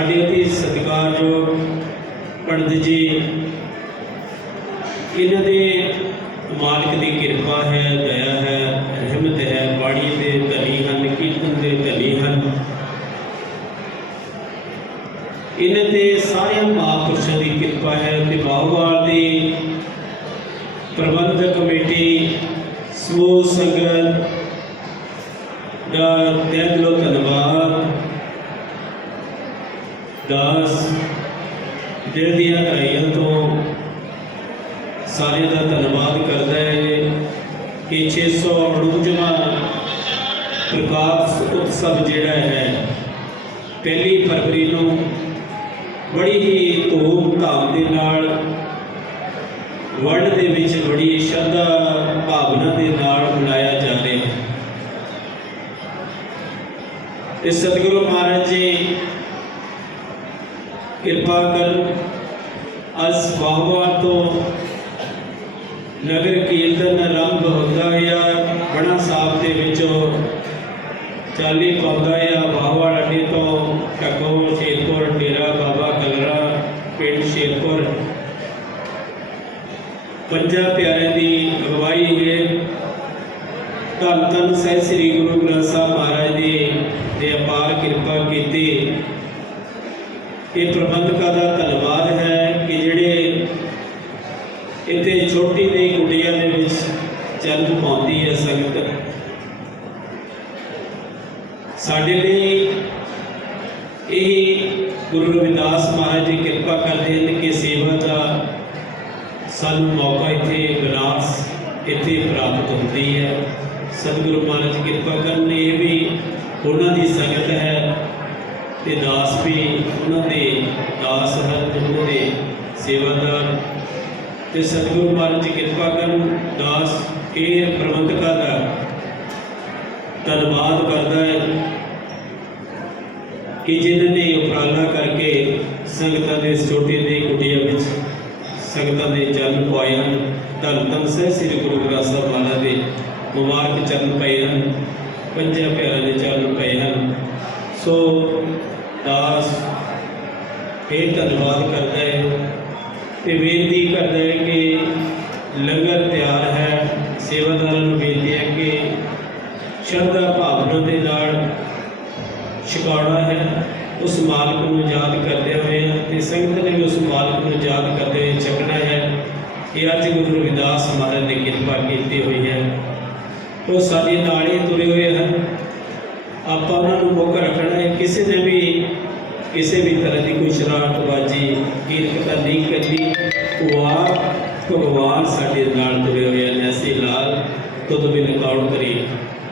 ਸਾਡੇ ਅਤੀ ਸਤਿਕਾਰਯੋਗ ਪੰਡਿਤ ਜੀ, ਇਹਨਾਂ ਦੇ ਮਾਲਕ ਦੀ ਕਿਰਪਾ ਹੈ, ਦਇਆ ਹੈ, ਰਹਿਮਤ ਹੈ, ਬਾਣੀ ਦੇ ਧਨੀ ਹਨ, ਕੀਰਤਨ ਦੇ ਧਨੀ ਹਨ। ਇਹਨਾਂ ਤੇ ਸਾਰਿਆਂ ਮਹਾਂਪੁਰਸ਼ਾਂ ਦੀ ਕਿਰਪਾ ਹੈ ਤੇ ਬਾਹੂਵਾਲ ਦੀ ਪ੍ਰਬੰਧਕ ਕਮੇਟੀ ਸਮੂਹ ਸੰਗਤ ਦਾ ਦਿਲੋਂ ਧੰਨਵਾਦ। ਦਾਸ ਦਿਲ ਦੀਆਂ ਗਹਿਰਾਈਆਂ ਤੋਂ ਸਾਰਿਆਂ ਦਾ ਧੰਨਵਾਦ ਕਰਦਾ ਹੈ ਕਿ 649ਵਾਂ ਪ੍ਰਕਾਸ਼ ਉਤਸਵ ਜਿਹੜਾ ਹੈ, ਪਹਿਲੀ ਫਰਵਰੀ ਨੂੰ ਬੜੀ ਹੀ ਧੂਮ ਧਾਮ ਦੇ ਨਾਲ ਵਰਲਡ ਦੇ ਵਿੱਚ ਬੜੀ ਸ਼ਰਧਾ ਭਾਵਨਾ ਦੇ ਨਾਲ ਮਨਾਇਆ ਜਾ ਰਿਹਾ ਹੈ। ਤੇ ਸਤਿਗੁਰੂ ਮਹਾਰਾਜ ਜੀ ਕਿਰਪਾ ਕਰ ਅੱਜ ਬਾਹਵਾਰ ਤੋਂ ਨਗਰ ਕੀਰਤਨ ਆਰੰਭ ਹੁੰਦਾ ਹੈ ਬਣਾ ਸਾਹਿਬ ਦੇ ਵਿੱਚੋਂ ਚਾਲੀ ਪਾਉਂਦਾ ਹੈ ਬਾਹਵਾਲ ਅੱਡੇ ਤੋਂ ਟੱਕੋ ਸ਼ੇਰਪੁਰ, ਡੇਰਾ ਬਾਬਾ ਕਲਰਾ, ਪਿੰਡ ਸ਼ੇਰਪੁਰ। ਪੰਜਾਂ ਪਿਆਰਿਆਂ ਦੀ ਅਗਵਾਈ ਹੈ। ਧੰਨ ਧੰਨ ਸਹਿ ਸ੍ਰੀ ਗੁਰੂ ਗ੍ਰੰਥ ਸਾਹਿਬ ਮਹਾਰਾਜ ਜੀ ਦੇ ਅਪਾਰ ਕਿਰਪਾ ਕੀਤੀ। ਇਹ ਪ੍ਰਬੰਧਕਾਂ ਦਾ ਧੰਨਵਾਦ ਹੈ ਕਿ ਜਿਹੜੇ ਇੱਥੇ ਛੋਟੀ ਜਿਹੀ ਕੁਟੀਆਂ ਦੇ ਵਿੱਚ ਚੱਲ ਪਾਉਂਦੀ ਹੈ ਸੰਗਤ। ਸਾਡੇ ਲਈ ਇਹ ਗੁਰੂ ਰਵਿਦਾਸ ਮਹਾਰਾਜ ਜੀ ਕਿਰਪਾ ਕਰਦੇ ਹਨ ਕਿ ਸੇਵਾ ਦਾ ਸਾਨੂੰ ਮੌਕਾ ਇੱਥੇ ਵਿਰਾਸ ਇੱਥੇ ਪ੍ਰਾਪਤ ਹੁੰਦੀ ਹੈ। ਸਤਿਗੁਰੂ ਮਹਾਰਾਜ ਜੀ ਕਿਰਪਾ ਕਰਨ ਇਹ ਵੀ ਉਹਨਾਂ ਦੀ ਸੰਗਤ ਹੈ ਤੇ ਦਾਸ ਵੀ ਉਹਨਾਂ ਦੇ ਦਾਸ ਹਨ ਉਹਨਾਂ ਦੇ ਸੇਵਾਦਾਰ। ਤੇ ਸਤਿਗੁਰੂ ਮਹਾਰਾਜ ਜੀ ਕਿਰਪਾ ਕਰਨ ਦਾਸ ਇਹ ਪ੍ਰਬੰਧਕਾਂ ਦਾ ਧੰਨਵਾਦ ਕਰਦਾ ਹੈ ਕਿ ਜਿਨ੍ਹਾਂ ਨੇ ਉਪਰਾਲਾ ਕਰਕੇ ਸੰਗਤਾਂ ਦੇ ਛੋਟੇ ਦੇ ਕੁਟੀਆਂ ਵਿੱਚ ਸੰਗਤਾਂ ਦੇ ਚਰਨ ਪਾਏ ਹਨ। ਧੰਨ ਧੰਨ ਸਹਿ ਸ੍ਰੀ ਗੁਰੂ ਗ੍ਰੰਥ ਸਾਹਿਬ ਮਹਾਰਾਜ ਦੇ ਮੁਬਾਰਕ ਚਰਨ ਪਏ ਹਨ। ਪੰਜਾਂ ਪਿਆਰਿਆਂ ਦੇ ਚਰਨ ਪਏ ਹਨ। ਸੋ ਦਾਸ। ਇਹ ਧੰਨਵਾਦ ਕਰਦਾ ਹੈ ਤੇ ਬੇਨਤੀ ਕਰਦਾ ਹੈ ਕਿ ਲੰਗਰ ਤਿਆਰ ਹੈ। ਸੇਵਾਦਾਰਾਂ ਨੂੰ ਬੇਨਤੀ ਹੈ ਕਿ ਸ਼ਰਧਾ ਭਾਵਨਾ ਦੇ ਨਾਲ ਛਕਾਉਣਾ ਹੈ। ਉਸ ਮਾਲਕ ਨੂੰ ਯਾਦ ਕਰਦੇ ਹੋਏ ਤੇ ਸੰਗਤ ਨੇ ਵੀ ਉਸ ਮਾਲਕ ਨੂੰ ਯਾਦ ਕਰਦੇ ਹੋਏ ਛਕਣਾ ਹੈ ਇਹ ਅੱਜ ਗੁਰੂ ਰਵਿਦਾਸ ਮਹਾਰਾਜ ਨੇ ਕਿਰਪਾ ਕੀਤੀ ਹੋਈ ਹੈ। ਉਹ ਸਾਡੇ ਨਾਲ ਤੁਰੇ ਹੋਏ ਹਨ। ਆਪਾਂ ਉਹਨਾਂ ਨੂੰ ਮੁੱਖ ਰੱਖਣਾ ਹੈ ਕਿਸੇ ਨੇ ਵੀ ਕਿਸੇ ਵੀ ਤਰ੍ਹਾਂ ਦੀ ਕੋਈ ਸ਼ਰਾਰਤਬਾਜ਼ੀ ਕੀਰਤਨ ਨਹੀਂ ਕਰਨੀ ਉਹ ਆਪ ਭਗਵਾਨ ਸਾਡੇ ਨਾਲ ਤੁਰੇ ਹੋਏ ਹਨ ਅਸੀਂ ਲਾਲ ਤੁਧ ਬਿਨ ਕੌਣ ਕਰੀ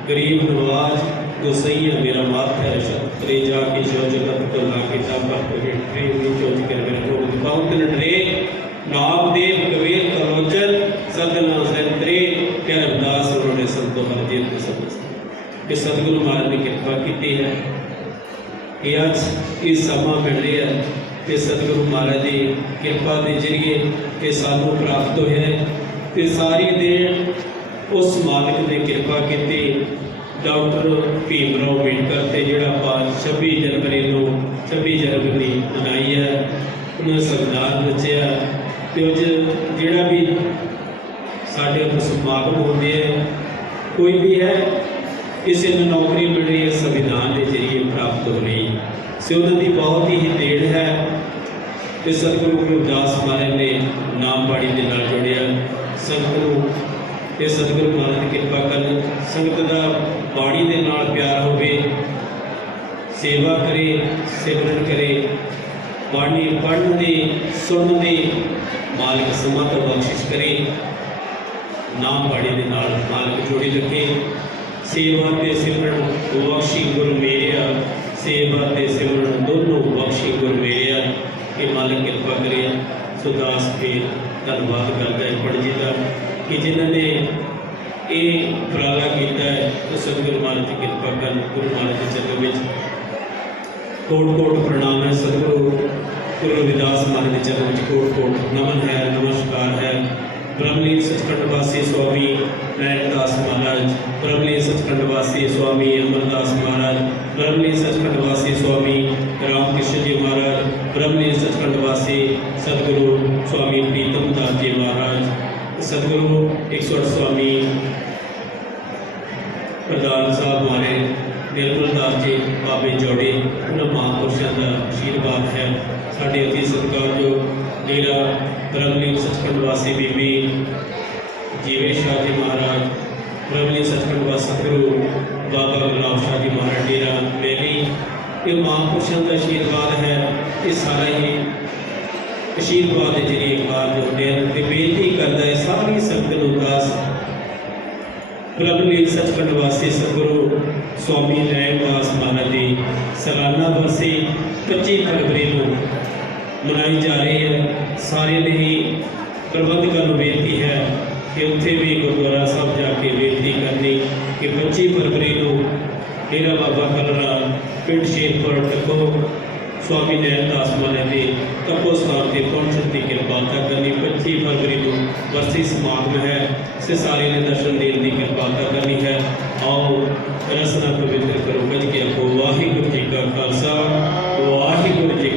ਗਰੀਬ ਨਵਾਜ ਗੋਸਈਆ ਮੇਰਾ ਮਾਤ ਹੈ ਸ਼ਤਰੇ ਜਾ ਕੇ ਜੋ ਜਗਤ ਕੋ ਲਾ ਕੇ ਤਾਂ ਪਰ ਕੋਈ ਟ੍ਰੇ ਵੀ ਚੋਜ ਕਰ ਮੇਰੇ ਕੋ ਦੁਕਾਉ ਤਨ ਟ੍ਰੇ ਨਾਮ ਦੇਵ ਕਬੀਰ ਕਲੋਚਨ ਸਦਨਾ ਸੰਤਰੇ ਪਿਆਰ ਅਰਦਾਸ ਰੋੜੇ ਸੰਤੋ ਹਰ ਜੀਤ ਦੇ ਸਬਦ ਕਿ ਸਤਿਗੁਰੂ ਮਹਾਰਾਜ ਦੀ ਕਿਰਪਾ ਕੀਤੀ ਹੈ ਕਿ ਅੱਜ ਇਹ ਸਮਾਂ ਮਿਲ ਰਿਹਾ ਹੈ ਤੇ ਸਤਿਗੁਰੂ ਮਹਾਰਾਜ ਦੀ ਕਿਰਪਾ ਦੇ ਜਰੀਏ ਇਹ ਸਾਨੂੰ ਪ੍ਰਾਪਤ ਹੋਇਆ ਹੈ ਤੇ ਸਾਰੀ ਦੇਣ ਉਸ ਮਾਲਕ ਨੇ ਕਿਰਪਾ ਕੀਤੀ। ਡਾਕਟਰ ਭੀਮ ਰਾਓ ਅੰਬੇਡਕਰ ਤੇ ਜਿਹੜਾ ਆਪਾਂ 26 ਜਨਵਰੀ ਨੂੰ 26 ਜਨਵਰੀ ਮਨਾਈ ਹੈ, ਉਹਨਾਂ ਸੰਵਿਧਾਨ ਰਚਿਆ ਤੇ ਉਹ 'ਚ ਜਿਹੜਾ ਵੀ ਸਾਡੇ ਉੱਤੇ ਸਮਾਗਮ ਹੁੰਦੇ ਹੈ ਕੋਈ ਵੀ ਹੈ ਕਿਸੇ ਨੂੰ ਨੌਕਰੀ ਮਿਲ ਰਹੀ ਹੈ ਸੰਵਿਧਾਨ ਦੇ ਜਰੀਏ ਪ੍ਰਾਪਤ ਹੋ ਰਹੀ ਹੈ ਉਹਨਾਂ ਦੀ ਬਹੁਤ ਹੀ ਦੇੜ ਹੈ। ਤੇ ਸਤਿਗੁਰੂ ਗੁਰੂ ਦਾਸ ਮਹਾਰਾਜ ਨੇ ਨਾਮ ਬਾਣੀ ਦੇ ਨਾਲ ਜੋੜਿਆ। ਸਤਿਗੁਰੂ ਨੂੰ ਤੇ ਸਤਿਗੁਰੂ ਮਹਾਰਾਜ ਦੀ ਕਿਰਪਾ ਕਰਨ ਸੰਗਤ ਦਾ ਬਾਣੀ ਦੇ ਨਾਲ ਪਿਆਰ ਹੋਵੇ, ਸੇਵਾ ਕਰੇ, ਸਿਮਰਨ ਕਰੇ। ਬਾਣੀ ਪੜ੍ਹਨ ਦੀ, ਸੁਣਨ ਦੀ ਮਾਲਕ ਸਮਤ ਬਖਸ਼ਿਸ਼ ਕਰੇ। ਨਾਮ ਬਾਣੀ ਦੇ ਨਾਲ ਮਾਲਕ ਜੋੜੀ ਰੱਖੇ। ਸੇਵਾ ਤੇ ਸਿਮਰਨ ਬਖਸ਼ੀ ਗੁਰ ਮੇਰਿਆ। ਸੇਵਾ ਤੇ ਸਿਮਰਨ ਦੋਨੋਂ ਬਖਸ਼ੀ ਗੁਰ ਮੇਰਿਆ। ਇਹ ਮਾਲਕ ਕਿਰਪਾ ਕਰੇ। ਸੁਦਾਸ ਕੇ ਧੰਨਵਾਦ ਕਰਦਾ ਹੈ ਪੰਡਿਤ ਜੀ ਦਾ ਕਿ ਜਿਨ੍ਹਾਂ ਨੇ ਇਹ ਉਪਰਾਲਾ ਕੀਤਾ ਹੈ। ਉਸ ਸਤਿਗੁਰੂ ਮਹਾਰਾਜ ਦੀ ਕਿਰਪਾ ਕਰਨ ਗੁਰੂ ਮਹਾਰਾਜ ਦੇ ਚਰਨ ਵਿੱਚ ਕੋਟ ਕੋਟ ਪ੍ਰਣਾਮ ਹੈ ਸਤਿਗੁਰੂ ਗੁਰੂ ਰਵਿਦਾਸ ਮਹਾਰਾਜ ਦੇ ਚਰਨ ਵਿੱਚ ਕੋਟ ਕੋਟ ਨਮਨ ਹੈ, ਨਮਸਕਾਰ ਹੈ। ਬ੍ਰਹਮਲੀਨ ਸਚਖੰਡ ਵਾਸੀ ਸਵਾਮੀ ਨੈਣਦਾਸ ਮਹਾਰਾਜ ਬ੍ਰਹਮਲੀਨ ਸਚਖੰਡ ਵਾਸੀ ਸਵਾਮੀ ਅਮਰਦਾਸ ਮਹਾਰਾਜ ਬ੍ਰਹਮਲੀਨ ਸਚਖੰਡ ਵਾਸੀ ਸਵਾਮੀ ਰਾਮਕ੍ਰਿਸ਼ਨ ਜੀ ਮਹਾਰਾਜ ਬ੍ਰਹਮਲੀਨ ਸਚਖੰਡ ਵਾਸੀ ਸਤਿਗੁਰੂ ਸਵਾਮੀ ਪ੍ਰੀਤਮ ਦਾਸ ਜੀ ਮਹਾਰਾਜ ਸਤਿਗੁਰੂ 108 ਸਵਾਮੀ ਪ੍ਰਧਾਨ ਸਾਹਿਬ ਹਮਾਰੇ ਨਿਰਮਲ ਦਾਸ ਜੀ ਬਾਬੇ ਜੋੜੇ ਉਹਨਾਂ ਮਹਾਂਪੁਰਸ਼ਾਂ ਦਾ ਆਸ਼ੀਰਵਾਦ ਹੈ ਸਾਡੇ ਅਤੀ ਸਤਿਕਾਰਯੋਗ ਡੇਰਾ ਬ੍ਰਹਮਲੀਨ ਸਚਖੰਡ ਵਾਸੀ ਬੀਬੀ ਜੀਵੇ ਸ਼ਾਹ ਜੀ ਮਹਾਰਾਜ ਬ੍ਰਹਮਲੀਨ ਸਚਖੰਡ ਵਾਸੀ ਸਤਿਗੁਰੂ ਬਾਬਾ ਗੁਲਾਬ ਸ਼ਾਹ ਜੀ ਮਹਾਰਾਜ ਡੇਰਾ ਮੇਰੀ ਇਹ ਮਹਾਂਪੁਰਸ਼ਾਂ ਦਾ ਆਸ਼ੀਰਵਾਦ ਹੈ ਇਹ ਸਾਰਾ ਹੀ ਆਸ਼ੀਰਵਾਦ ਦੇ ਜਰੀਏ ਕਾਰਜ ਹੁੰਦੇ ਹਨ ਤੇ ਬੇਨਤੀ ਕਰਦਾ ਹੈ ਸਾਰੀ ਸੰਗਤ ਨੂੰ ਦਾਸ ਪ੍ਰਭੂ ਸੱਚਖੰਡ ਵਾਸੀ ਸਤਿਗੁਰੂ ਸਵਾਮੀ ਰੈਣਦਾਸ ਮਹਾਰਾਜ ਦੀ ਸਾਲਾਨਾ ਵਰਸੀ 25 ਫਰਵਰੀ ਨੂੰ ਮਨਾਈ ਜਾ ਰਹੀ ਹੈ। ਸਾਰੇ ਲਈ ਪ੍ਰਬੰਧਕਾਂ ਨੂੰ ਬੇਨਤੀ ਹੈ ਕਿ ਉੱਥੇ ਵੀ ਗੁਰਦੁਆਰਾ ਸਾਹਿਬ ਜਾ ਕੇ ਬੇਨਤੀ ਕਰਨੀ ਕਿ 25 ਫਰਵਰੀ ਨੂੰ ਡੇਰਾ ਬਾਬਾ ਕਲਰਾ ਪਿੰਡ ਸ਼ੇਖਪੁਰ ਟੱਕੋ ਸਵਾਮੀ ਨੈਣਦਾਸ ਮਹਾਰਾਜ ਦੇ ਤਪੋ ਸਥਾਨ ਤੇ ਪਹੁੰਚਣ ਦੀ ਕਿਰਪਾਲਤਾ ਕਰਨੀ। 25 ਫਰਵਰੀ ਨੂੰ ਵਰਸੀ ਸਮਾਗਮ ਹੈ। ਸੇ ਸਾਰੇ ਨੇ ਦਰਸ਼ਨ ਦੇਣ ਦੀ ਕਿਰਪਾਲਤਾ ਕਰਨੀ ਹੈ। ਆਓ ਰਸਨਾ ਪਵਿੱਤਰ ਕਰੋ। ਗੱਜ ਕੇ ਆਪੋ ਵਾਹਿਗੁਰੂ ਜੀ ਕਾ ਖਾਲਸਾ, ਵਾਹਿਗੁਰੂ ਜੀ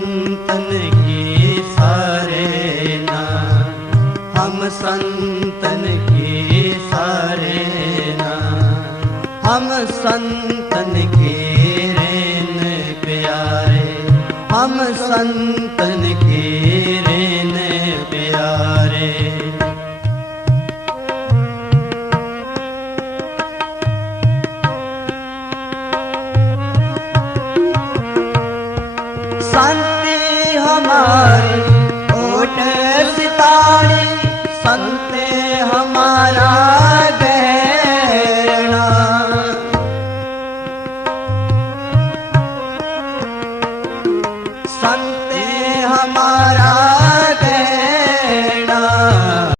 ਸੰਤਨ ਕੀ ਸਾਰੇ ਨਾ? ਹਮ ਸੰਤਨ ਕੀ ਸਾਰੇ ਨਾ? ਹਮ ਸੰਤਨ ਕੀ ਰੇਨ ਪਿਆਰੇ? ਹਮ ਸੰਤਨ ਕੀ